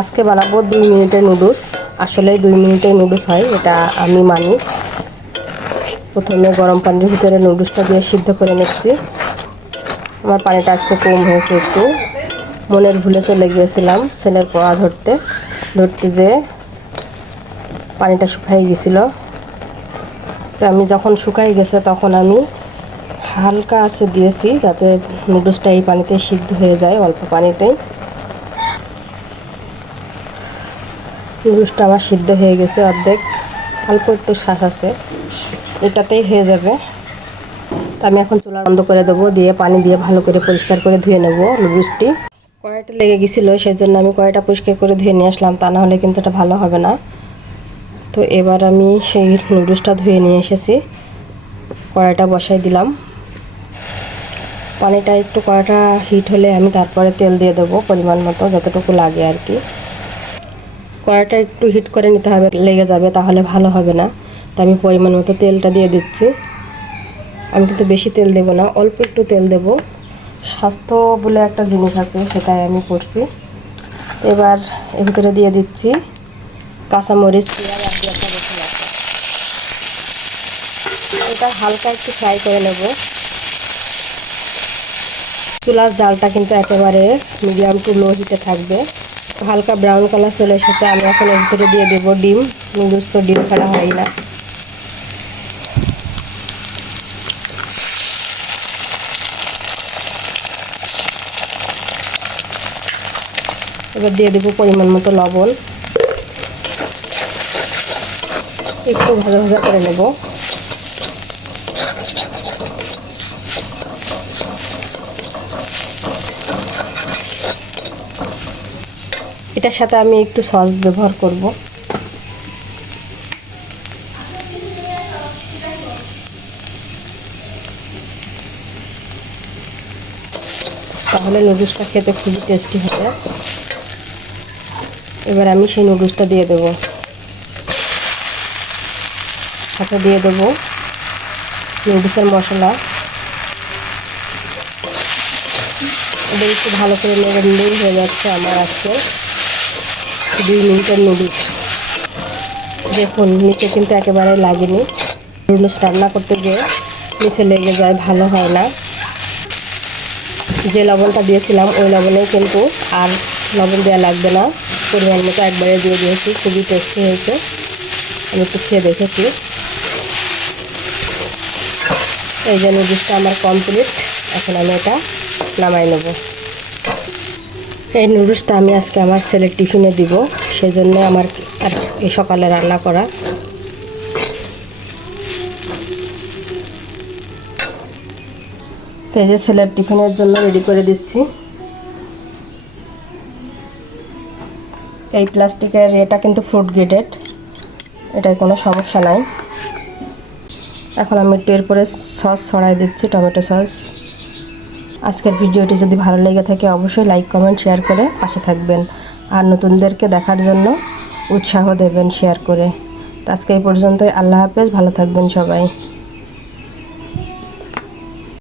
আজকে বানাবো 2 মিনিটের নুডলস। আসলে 2 মিনিটের নুডলস হয়, এটা আমি মানি। প্রথমে গরম পানির ভিতরে নুডলসটা দিয়ে সিদ্ধ করে নিচ্ছি। আমার পানিটা আজকে কম হয়েছে একটু, মনের ভুলে চলে গিয়েছিলাম ছেলের পড়া ধরতে যে পানিটা শুকিয়ে গেছিল। তো আমি যখন শুকিয়ে গেছে তখন আমি হালকা আঁচে দিয়েছি যাতে নুডলসটা এই পানিতে সিদ্ধ হয়ে যায়, অল্প পানিতেই। নুডলসটা আমার সিদ্ধ হয়ে গেছে অর্ধেক, অল্প একটু শ্বাস আছে, এটাতেই হয়ে যাবে। তো আমি এখন চুলা বন্ধ করে দেবো, দিয়ে পানি দিয়ে ভালো করে পরিষ্কার করে ধুয়ে নেব নুডলসটি। কড়াইটা লেগে গেছিলো, সেই জন্য আমি কড়াইটা পরিষ্কার করে ধুয়ে নিয়ে আসলাম, তা না হলে কিন্তু এটা ভালো হবে না। তো এবার আমি সেই নুডলসটা ধুয়ে নিয়ে এসেছি, কড়াইটা বসাই দিলাম। পানিটা একটু কড়াইটা হিট হলে আমি তারপরে তেল দিয়ে দেবো পরিমাণ মতো, যতটুকু লাগে আর কি। কড়াইটা একটু হিট করে নিতে হবে, লেগে যাবে তাহলে ভালো হবে না। তো আমি পরিমাণ মতো তেলটা দিয়ে দিচ্ছি। আমি কিন্তু বেশি তেল দেব না, অল্প একটু তেল দেব। স্বাস্থ্য বলে একটা জিনিস আছে, সেটাই আমি করছি। এবার এর ভিতরে দিয়ে দিচ্ছি কাঁচামরিচ, পেঁয়াজ আর দিয়ে একটা রসুন আছে। এটা হালকা একটু ফ্রাই করে নেব। চুলার জালটা কিন্তু একেবারে মিডিয়াম টু লো হিটে থাকবে। হালকা ব্রাউন কালার চলে এসেছে, আমি এখন এর ভিতরে দিয়ে দেবো ডিম। নুডলস তো ডিম ছাড়া হয় না। এবার দিয়ে দেবো পরিমাণ মতো লবণ, একটু ভাজা ভাজা করে নেব। এটার সাথে আমি একটু সস ব্যবহার করব। তাহলে নুডলসটা খেতে খুবই টেস্টি হবে। এবার আমি সেই নুডলসটা দিয়ে দেবো, সাথে দিয়ে দেবো নুডলসের মশলা। এবার একটু ভালো করে নেড়ে নিলেই হয়ে যাচ্ছে আমার আজকে 2 মিনিটের নুডলস। দেখুন নিচে কিন্তু একেবারে লাগেনি। নুডলস রান্না করতে গিয়ে নিচে লেগে যায়, ভালো হয় না। যে লবণটা দিয়েছিলাম ওই লবণেই কিন্তু আর লবণ দেওয়া লাগবে না, পরিমাণ মতো একবারে দিয়ে দিয়েছি। খুবই টেস্টি হয়েছে, আমি একটু খেয়ে দেখেছি। এই যে নুডলসটা আমার কমপ্লিট, এখন আমি এটা নামাই নেব। এই নুডলসটা আমি আজকে আমার ছেলের টিফিনে দিব, সেই জন্য আমার আর এই সকালে রান্না করা। তো এই যে ছেলের টিফিনের জন্য রেডি করে দিচ্ছি। এই প্লাস্টিকের এটা কিন্তু ফ্রুট গ্রেডেড, এটায় কোনো সমস্যা নাই। এখন আমি একটু এরপরে সস ছড়াই দিচ্ছি, টমেটো সস। আজকের ভিডিওটি যদি ভালো লেগে থাকে অবশ্যই লাইক কমেন্ট শেয়ার করে পাশে থাকবেন, আর নতুনদেরকে দেখার জন্য উৎসাহ দেবেন শেয়ার করে। তো আজকে এই পর্যন্তই, আল্লাহ হাফেজ, ভালো থাকবেন সবাই।